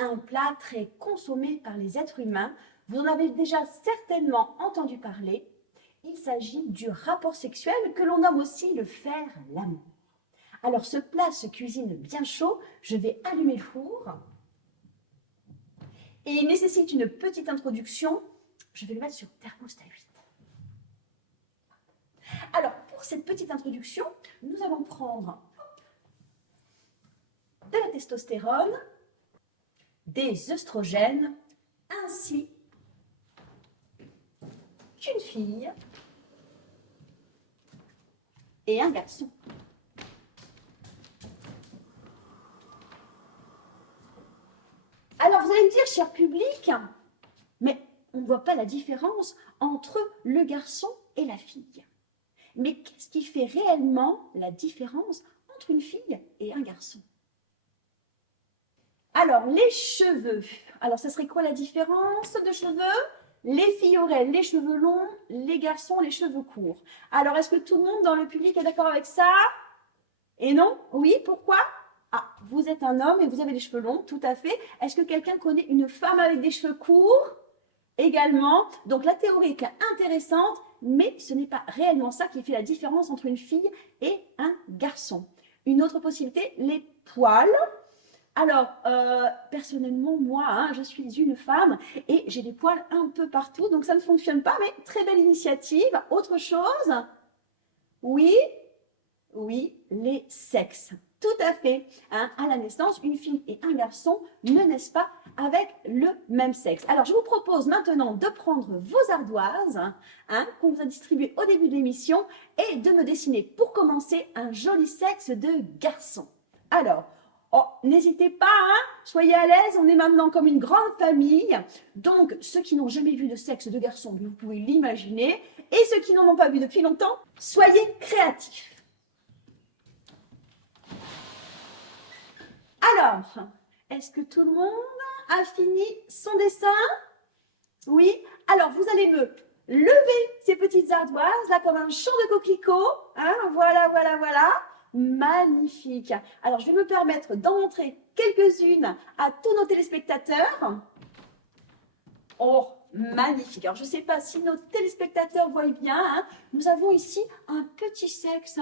un plat très consommé par les êtres humains. Vous en avez déjà certainement entendu parler. Il s'agit du rapport sexuel que l'on nomme aussi le faire l'amour. Alors ce plat se cuisine bien chaud. Je vais allumer le four. Et il nécessite une petite introduction. Je vais le mettre sur thermostat 8. Alors, pour cette petite introduction, nous allons prendre de la testostérone, des œstrogènes, ainsi qu'une fille et un garçon. Alors, vous allez me dire, cher public, mais on ne voit pas la différence entre le garçon et la fille. Mais qu'est-ce qui fait réellement la différence entre une fille et un garçon? Alors, les cheveux. Alors, ça serait quoi la différence de cheveux? Les filles auraient les cheveux longs, les garçons les cheveux courts. Alors, est-ce que tout le monde dans le public est d'accord avec ça? Et non? Oui, pourquoi? Ah, vous êtes un homme et vous avez les cheveux longs, tout à fait. Est-ce que quelqu'un connaît une femme avec des cheveux courts? Également. Donc, la théorie est intéressante, mais ce n'est pas réellement ça qui fait la différence entre une fille et un garçon. Une autre possibilité, les poils. Alors, personnellement, moi, je suis une femme et j'ai des poils un peu partout, donc ça ne fonctionne pas, mais très belle initiative. Autre chose? Oui, oui, les sexes. Tout à fait. À la naissance, une fille et un garçon ne naissent pas avec le même sexe. Alors, je vous propose maintenant de prendre vos ardoises qu'on vous a distribuées au début de l'émission et de me dessiner, pour commencer, un joli sexe de garçon. Alors, n'hésitez pas, soyez à l'aise, on est maintenant comme une grande famille. Donc, ceux qui n'ont jamais vu de sexe de garçon, vous pouvez l'imaginer. Et ceux qui n'en ont pas vu depuis longtemps, soyez créatifs. Alors, est-ce que tout le monde a fini son dessin? Oui. Alors, vous allez me lever ces petites ardoises, là, comme un champ de coquelicots. Voilà, voilà, voilà. Magnifique. Alors, je vais me permettre d'en montrer quelques-unes à tous nos téléspectateurs. Oh, magnifique. Alors, je ne sais pas si nos téléspectateurs voient bien. Nous avons ici un petit sexe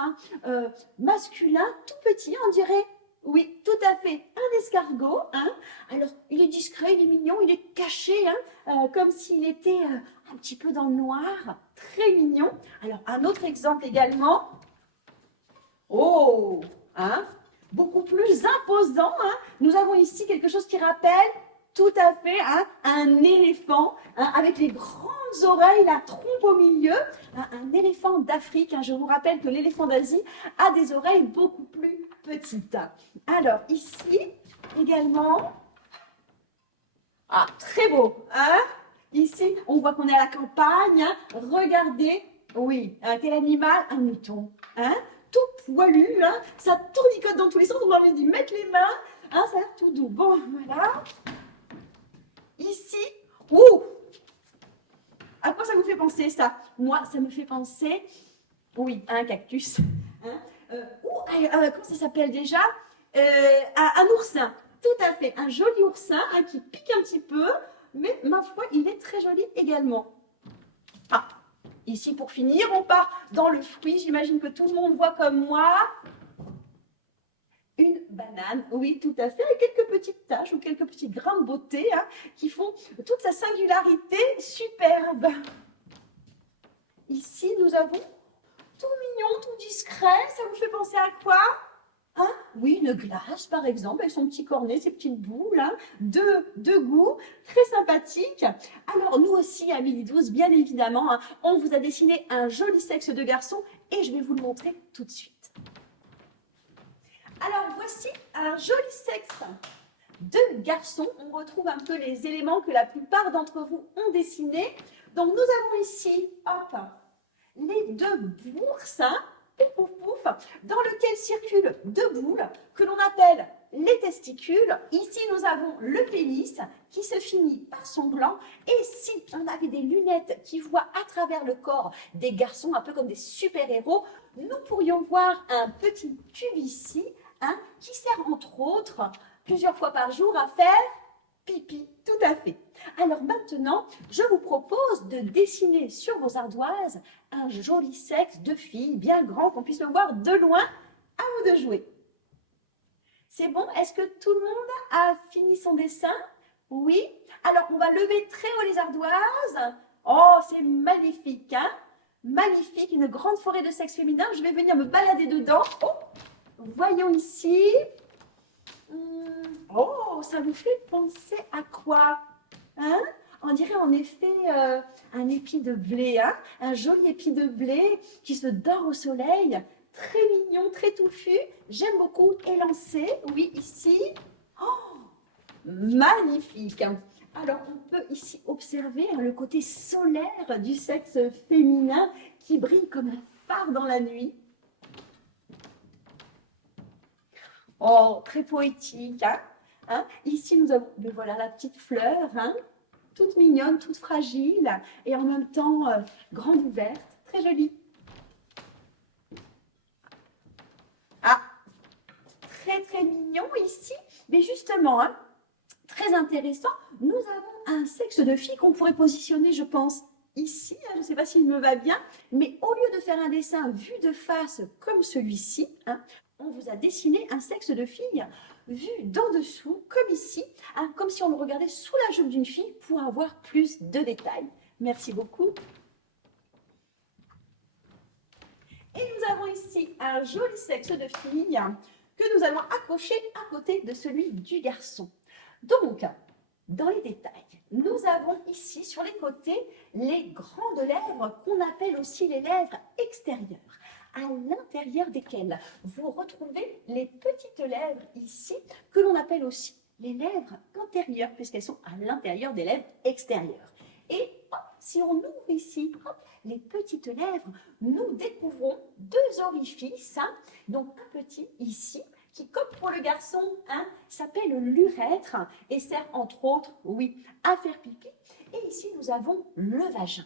masculin, tout petit, on dirait. Oui, tout à fait, un escargot. Alors, il est discret, il est mignon, il est caché, comme s'il était un petit peu dans le noir. Très mignon. Alors, un autre exemple également. Oh, beaucoup plus imposant. Nous avons ici quelque chose qui rappelle tout à fait un éléphant avec les grandes oreilles, la trompe au milieu. Un éléphant d'Afrique. Je vous rappelle que l'éléphant d'Asie a des oreilles beaucoup plus petites. Alors, ici également, très beau. Ici, on voit qu'on est à la campagne. Regardez, oui, quel animal? Un mouton. Tout poilu, ça tournicote dans tous les sens, on a envie d'y mettre les mains, ça a l'air tout doux. Bon, voilà. Ici, à quoi ça vous fait penser ça? Moi, ça me fait penser, oui, à un cactus. Comment ça s'appelle déjà? Un oursin, tout à fait, un joli oursin qui pique un petit peu, mais ma foi, il est très joli également. Ici, pour finir, on part dans le fruit. J'imagine que tout le monde voit comme moi. Une banane, oui, tout à fait, avec quelques petites taches ou quelques petits grains de beauté qui font toute sa singularité superbe. Ici, nous avons tout mignon, tout discret. Ça vous fait penser à quoi? Oui, une glace, par exemple, avec son petit cornet, ses petites boules de goût, très sympathique. Alors, nous aussi, à midi 12, bien évidemment, on vous a dessiné un joli sexe de garçon et je vais vous le montrer tout de suite. Alors, voici un joli sexe de garçon. On retrouve un peu les éléments que la plupart d'entre vous ont dessinés. Donc, nous avons ici, les deux bourses, pouf, pouf, dans lequel circulent deux boules que l'on appelle les testicules. Ici, nous avons le pénis qui se finit par son gland. Et si on avait des lunettes qui voient à travers le corps des garçons, un peu comme des super-héros, nous pourrions voir un petit tube ici qui sert entre autres plusieurs fois par jour à faire pipi, tout à fait. Alors maintenant, je vous propose de dessiner sur vos ardoises un joli sexe de fille bien grand, qu'on puisse le voir de loin. À vous de jouer. C'est bon? Est-ce que tout le monde a fini son dessin? Oui? Alors, on va lever très haut les ardoises. Oh, c'est magnifique, hein? Magnifique, une grande forêt de sexe féminin. Je vais venir me balader dedans. Oh, voyons ici. Oh, ça vous fait penser à quoi? Hein? On dirait en effet un épi de blé, hein? Un joli épi de blé qui se dort au soleil. Très mignon, très touffu. J'aime beaucoup. Élancé, oui, ici. Oh, magnifique. Alors, on peut ici observer le côté solaire du sexe féminin qui brille comme un phare dans la nuit. Oh, très poétique, hein? Hein? Ici, nous avons, mais voilà, la petite fleur, hein? Toute mignonne, toute fragile, et en même temps grande ouverte, très jolie. Ah, très très mignon ici, mais justement, hein, très intéressant, nous avons un sexe de fille qu'on pourrait positionner, je pense, ici, hein, je ne sais pas s'il me va bien, mais au lieu de faire un dessin vu de face comme celui-ci, hein, on vous a dessiné un sexe de fille vu d'en dessous, comme ici, hein, comme si on le regardait sous la jupe d'une fille pour avoir plus de détails. Merci beaucoup. Et nous avons ici un joli sexe de fille que nous allons accrocher à côté de celui du garçon. Donc, dans les détails, nous avons ici sur les côtés les grandes lèvres qu'on appelle aussi les lèvres extérieures, à l'intérieur desquelles vous retrouvez les petites lèvres ici que l'on appelle aussi les lèvres intérieures puisqu'elles sont à l'intérieur des lèvres extérieures. Et hop, si on ouvre ici hop, les petites lèvres, nous découvrons deux orifices, hein, donc un petit ici qui, comme pour le garçon, hein, s'appelle l'urètre et sert entre autres, oui, à faire pipi. Et ici, nous avons le vagin.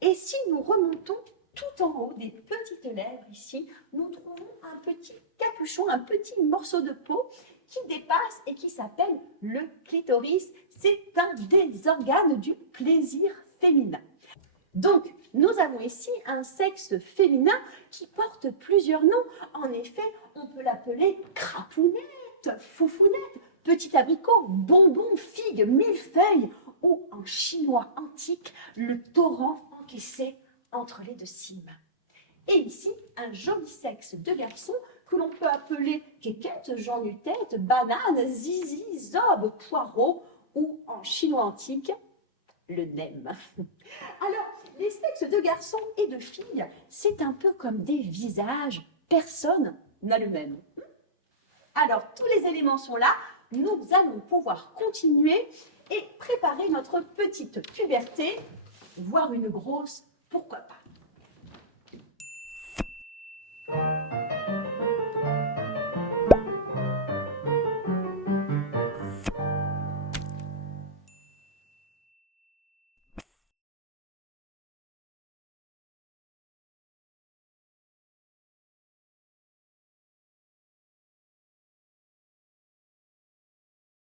Et si nous remontons tout en haut des petites lèvres ici, nous trouvons un petit capuchon, un petit morceau de peau qui dépasse et qui s'appelle le clitoris. C'est un des organes du plaisir féminin. Donc, nous avons ici un sexe féminin qui porte plusieurs noms. En effet, on peut l'appeler crapounette, foufounette, petit abricot, bonbon, figue, millefeuille ou en chinois antique, le torrent encaissé entre les deux cimes. Et ici, un joli sexe de garçon que l'on peut appeler quéquette, Jean nu-tête, banane, zizi, zob, poireau ou en chinois antique, le nem. Alors, les sexes de garçons et de filles, c'est un peu comme des visages. Personne n'a le même. Alors, tous les éléments sont là. Nous allons pouvoir continuer et préparer notre petite puberté, voire une grosse, pourquoi pas.